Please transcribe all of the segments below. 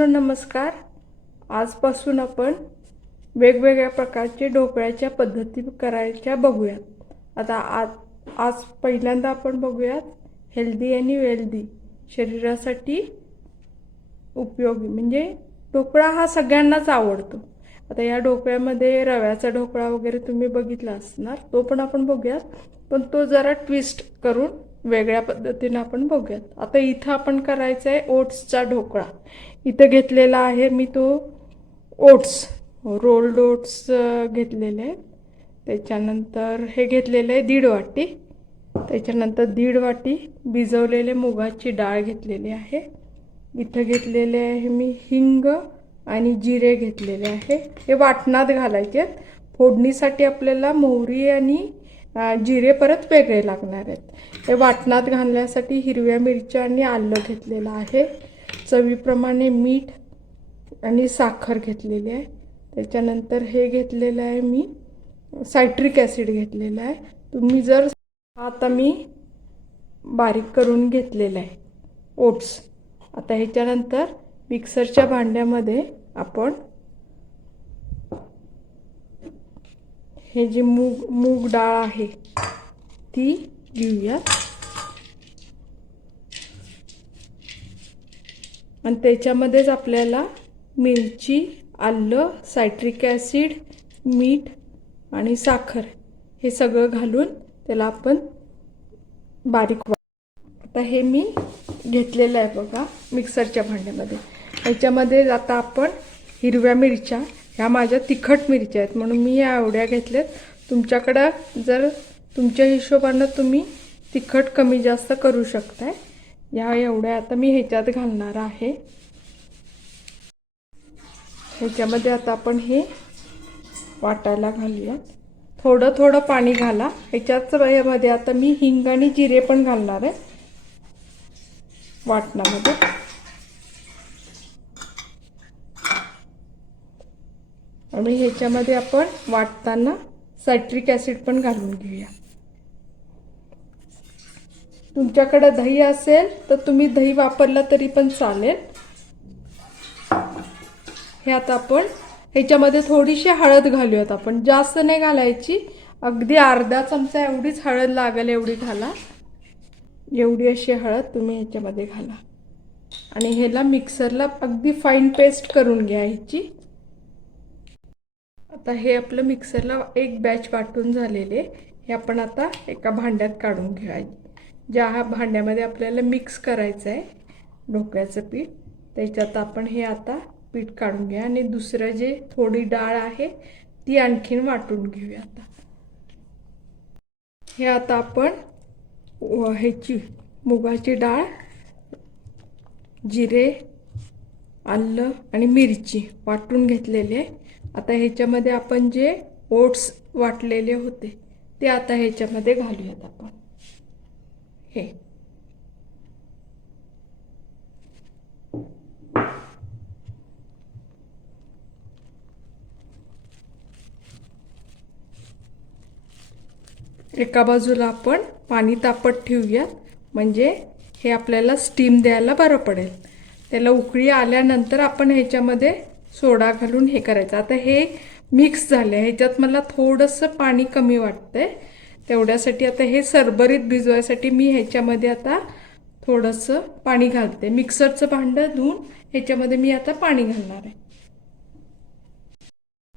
मित्रांनो नमस्कार. आजपासून आपण वेगवेगळ्या प्रकारचे ढोकळ्याच्या पद्धती करायच्या बघूयात. आता आज आज पहिल्यांदा आपण बघूयात हेल्दी आणि वेल्दी शरीरासाठी उपयोगी. म्हणजे ढोकळा हा सगळ्यांनाच आवडतो. आता या ढोकळ्यामध्ये रव्याचा ढोकळा वगैरे तुम्ही बघितला असणार तो पण आपण बघूयात. पण तो जरा ट्विस्ट करून वेगळ्या पद्धतीनं आपण बघूयात. आता इथं आपण करायचं आहे ओट्सचा ढोकळा. इथं घेतलेला आहे मी तो ओट्स रोल्ड ओट्स घेतलेले. आहेत त्याच्यानंतर हे घेतलेलं आहे दीड वाटी. त्याच्यानंतर दीड वाटी भिजवलेले मुगाची डाळ घेतलेली आहे. इथं घेतलेले आहे मी हिंग आणि जिरे घेतलेले आहे. हे वाटणात घालायचे आहेत. फोडणीसाठी आपल्याला मोहरी आणि जिरे परत वेगळे लागणार आहेत. हे वाटणात घालण्यासाठी हिरव्या मिरच्या आणि आलं घेतलेलं आहे. चवीप्रमाणे मीठ आणि साखर घेतलेली आहे. त्याच्यानंतर हे घेतलेलं आहे मी. सायट्रिक ॲसिड घेतलेलं आहे. तुम्ही जर आता मी बारीक करून घेतलेलं आहे. ओट्स. आता ह्याच्यानंतर मिक्सरच्या भांड्यामध्ये आपण हे जे मूग मूग डाळ आहे ती घेऊयात. आणि त्याच्यामध्येच आपल्याला मिरची आलं सायट्रिक ॲसिड मीठ आणि साखर हे सगळं घालून त्याला आपण बारीक वा आता हे मी घेतलेलं आहे बघा मिक्सरच्या भांड्यामध्ये. याच्यामध्ये आता आपण हिरव्या मिरच्या ह्या माझ्या तिखट मिरच्या आहेत. म्हणून मी या एवढ्या घेतल्यात. तुमच्याकडं जर तुमच्या हिशोबानं तुम्ही तिखट कमी जास्त करू शकताय या एवढ्या आता मी ह्याच्यात घालणार आहे. ह्याच्यामध्ये आता आपण हे वाटायला घालूयात. थोडं थोडं पाणी घाला. ह्याच्याच यामध्ये आता मी हिंग आणि जिरे पण घालणार आहे. वाटणामध्ये. आणि ह्याच्यामध्ये आपण वाटताना सायट्रिक ॲसिड पण घालून घेऊया. तुमच्याकडे दही असेल तर तुम्ही दही वापरला तरी पण चालेल. हे आता आपण ह्याच्यामध्ये थोडीशी हळद घालूयात आपण. जास्त नाही घालायची. अगदी अर्धा चमचा एवढीच हळद लागेल एवढी घाला. एवढी अशी हळद तुम्ही ह्याच्यामध्ये घाला. आणि ह्याला मिक्सरला अगदी फाईन पेस्ट करून घ्या ह्याची. आता हे आपलं मिक्सरला एक बॅच वाटून झालेले. हे आपण आता एका भांड्यात काढून घेऊया ज्या ह्या भांड्यामध्ये आपल्याला मिक्स करायचं आहे ढोकळ्याचं पीठ त्याच्यात आपण हे आता पीठ काढून घ्या आणि दुसरं जे थोडी डाळ आहे ती आणखीन वाटून घेऊया आता. हे आता आपण ह्याची मुगाची डाळ जिरे आलं आणि मिरची वाटून घेतलेली आहे. आता ह्याच्यामध्ये आपण जे ओट्स वाटलेले होते ते आता ह्याच्यामध्ये घालूयात आपण. हे. एका बाजूला आपण पाणी तापत ठेवूयात म्हणजे हे आपल्याला स्टीम द्यायला बरं पडेल. त्याला उकळी आल्यानंतर आपण ह्याच्यामध्ये सोडा घालून हे करायचं. आता हे मिक्स झाले ह्याच्यात मला थोडंसं पाणी कमी वाटतंय. तेवढ्यासाठी आता हे सरबरीत भिजवायसाठी मी ह्याच्यामध्ये आता थोडंसं पाणी घालते. मिक्सरचं भांडं धुवून ह्याच्यामध्ये मी आता पाणी घालणार आहे.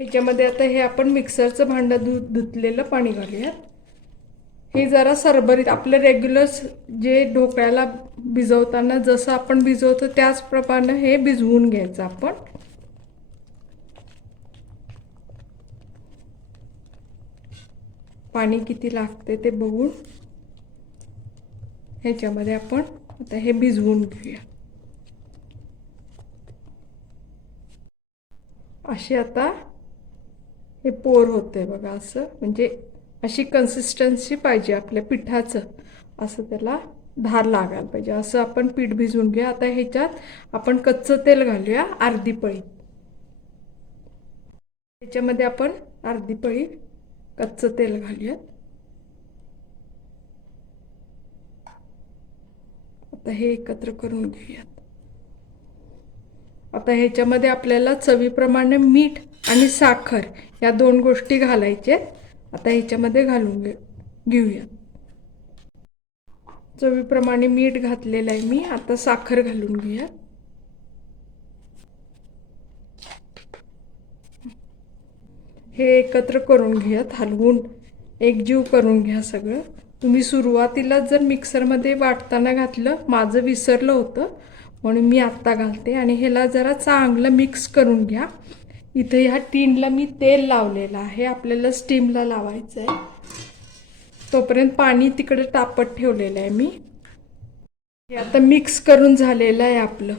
ह्याच्यामध्ये आता हे आपण मिक्सरचं भांडं धु धुतलेलं पाणी घालूयात. हे जरा सरबरीत आपलं रेग्युलर जे ढोकळ्याला भिजवताना जसं आपण भिजवतो त्याचप्रमाणे हे भिजवून घ्यायचं आपण. पाणी किती लागते ते बघून ह्याच्यामध्ये आपण आता हे भिजवून घेऊया. असे आता हे पोर होते बघा असं म्हणजे अशी कन्सिस्टन्सी पाहिजे आपल्या पिठाचं. असं त्याला धार लागायला पाहिजे. असं आपण पीठ भिजवून घ्या आता ह्याच्यात आपण कच्चं तेल घालूया अर्धी पळी. ह्याच्यामध्ये आपण अर्धी पळी कच्चं तेल घालूयात. आता हे एकत्र करून घेऊयात. आता ह्याच्यामध्ये आपल्याला चवीप्रमाणे मीठ आणि साखर या दोन गोष्टी घालायच्या आता ह्याच्यामध्ये घालून घेऊयात. चवीप्रमाणे मीठ घातलेलं आहे मी. आता साखर घालून घेऊयात. हे एकत्र करून घ्यात हलवून एकजीव करून घ्या सगळं. तुम्ही सुरुवातीला जर मिक्सरमध्ये वाटताना घातलं माझं विसरलं होतं म्हणून मी आत्ता घालते. आणि ह्याला जरा चांगलं मिक्स करून घ्या. इथं ह्या टीनला मी तेल लावलेलं आहे. आपल्याला स्टीमला लावायचं आहे. तोपर्यंत पाणी तिकडे तापत ठेवलेलं आहे मी. हे आता मिक्स करून झालेलं आहे आपलं.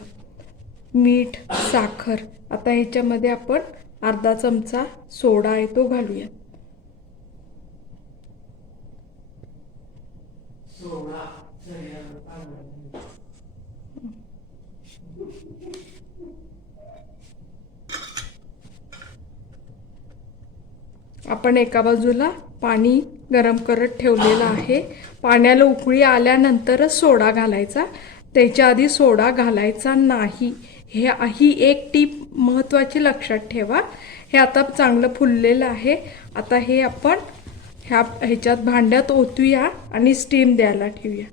मीठ साखर. आता ह्याच्यामध्ये आपण अर्धा चमचा सोडा आहे तो घालूया आपण एका बाजूला पाणी गरम करत ठेवलेलं आहे. पाण्याला उकळी आल्यानंतरच सोडा घालायचा. त्याच्या आधी सोडा घालायचा नाही. हे ही एक टीप महत्त्वाची लक्षात ठेवा. हे आता चांगलं फुललेलं आहे. आता हे आपण ह्या ह्याच्यात भांड्यात ओतूया आणि स्टीम द्यायला ठेवूया.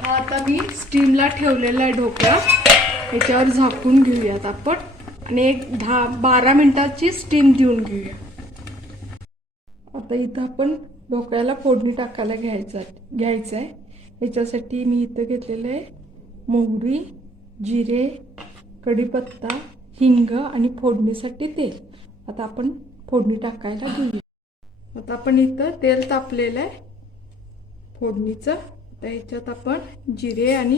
हा आता मी स्टीमला ठेवलेला आहे ढोकळा. ह्याच्यावर झाकून घेऊयात आपण. आणि एक दहा बारा मिनटाची स्टीम देऊन घेऊया. आता इथं आपण ढोकळ्याला फोडणी टाकायला घ्यायचं घ्यायचं आहे ह्याच्यासाठी मी इथं घेतलेलं आहे मोहरी जिरे कढीपत्ता हिंग आणि फोडणीसाठी तेल. आता आपण फोडणी टाकायला घेऊया. आता आपण इथं तेल तापलेलं आहे. फोडणीचं. आता ह्याच्यात आपण जिरे आणि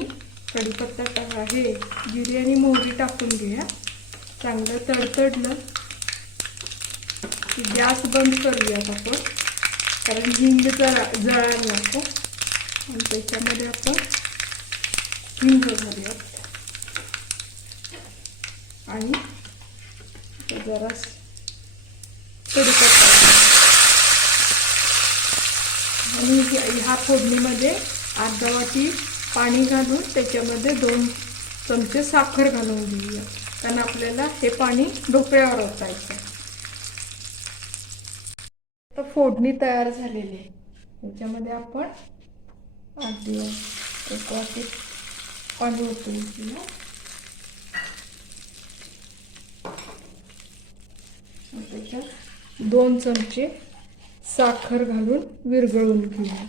कढीपत्ता टाका हे जिरे आणि मोहरी टाकून घेऊया. चांगलं तडतडलं. की गॅस बंद करूयात आपण. कारण हिंग जळा जळायला नको. आणि त्याच्यामध्ये आपण हिंग घालूयात आणि जरा कडीपत्ता आणि ह्या फोडणीमध्ये अर्धा वाटी पाणी घालून त्याच्यामध्ये दोन चमचे साखर घालून घेऊया कारण आपल्याला हे पाणी ढोकळ्यावर ओतायचं आता फोडणी तयार झालेली आहे त्याच्यामध्ये आपण अर्धी एक वाटी पाणी ओतून घेऊया त्याच्यात दोन चमचे साखर घालून विरघळून घेऊया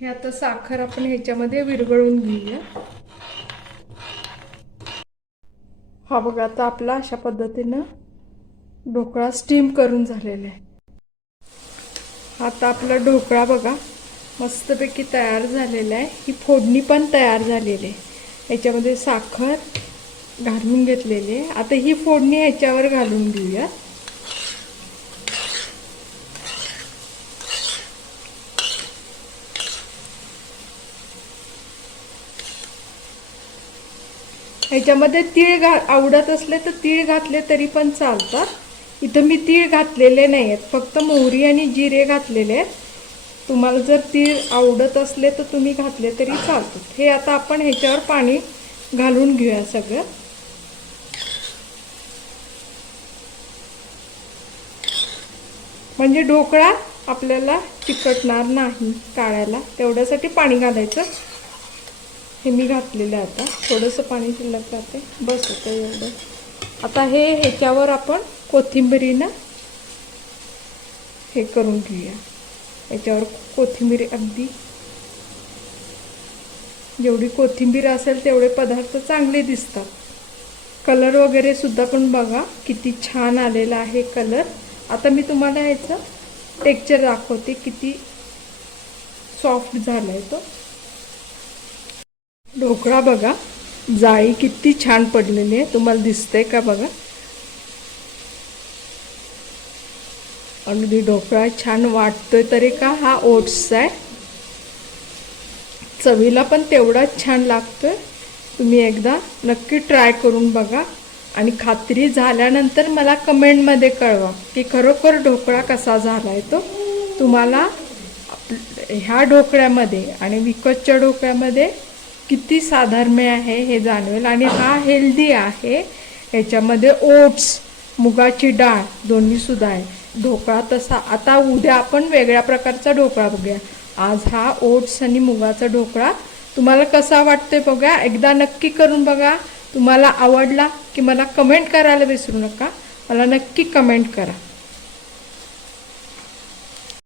हे आता साखर आपण ह्याच्यामध्ये विरघळून घेऊया. हा बघा आता आपला अशा पद्धतीनं ढोकळा स्टीम करून झालेला आहे. आता आपला ढोकळा बघा मस्तपैकी तयार झालेला आहे. ही फोडणी पण तयार झालेली आहे. याच्यामध्ये साखर घालून घेतलेली आहे. आता ही फोडणी ह्याच्यावर घालून घेऊयात. ह्याच्यामध्ये तीळ घा आवडत असले तर तीळ घातले तरी पण चालतात. इथं मी तीळ घातलेले नाही आहेत. फक्त मोहरी आणि जिरे घातलेले आहेत. तुम्हाला जर तीळ आवडत असले तर तुम्ही घातले तरी चालतात हे आता आपण ह्याच्यावर पाणी घालून घेऊया सगळं. म्हणजे ढोकळा आपल्याला चिकटणार नाही काळ्याला तेवढ्यासाठी पाणी घालायचं. हे मी घातलेलं आहे आता. थोडंसं पाणी शिल्लक राहते. बस होतं एवढं. आता हे ह्याच्यावर आपण कोथिंबिरीनं हे करून घेऊया. याच्यावर कोथिंबीर अगदी जेवढी कोथिंबीर असेल तेवढे पदार्थ चांगले दिसतात. कलर वगैरे सुद्धा पण बघा किती छान आलेला आहे कलर. आता मी तुम्हाला ह्याचं टेक्चर दाखवते किती सॉफ्ट झाला आहे तो. ढोकळा बघा. जाळी किती छान पडलेली आहे. तुम्हाला दिसतंय का बघा? अगदी ढोकळा छान वाटतोय तरी का हा ओट्स आहे. चवीला पण तेवढाच छान लागतोय. तुम्ही एकदा नक्की ट्राय करून बघा. आणि खात्री झाल्यानंतर मला कमेंटमध्ये कळवा की खरोखर ढोकळा कसा झाला आहे तो. तुम्हाला ह्या ढोकळ्यामध्ये आणि विकतच्या ढोकळ्यामध्ये किती साधर्म्य आहे हे जाणवेल. आणि हा हेल्दी आहे. ह्याच्यामध्ये ओट्स मुगाची डाळ दोन्ही सुद्धा आहे. ढोकळा तसा आता उद्या आपण वेगळ्या प्रकारचा ढोकळा बघूया. आज हा ओट्स आणि मुगाचा ढोकळा. तुम्हाला कसा वाटतोय बघा? एकदा नक्की करून बघा. तुम्हाला आवडला की मला कमेंट करायला विसरू नका. मला नक्की कमेंट करा.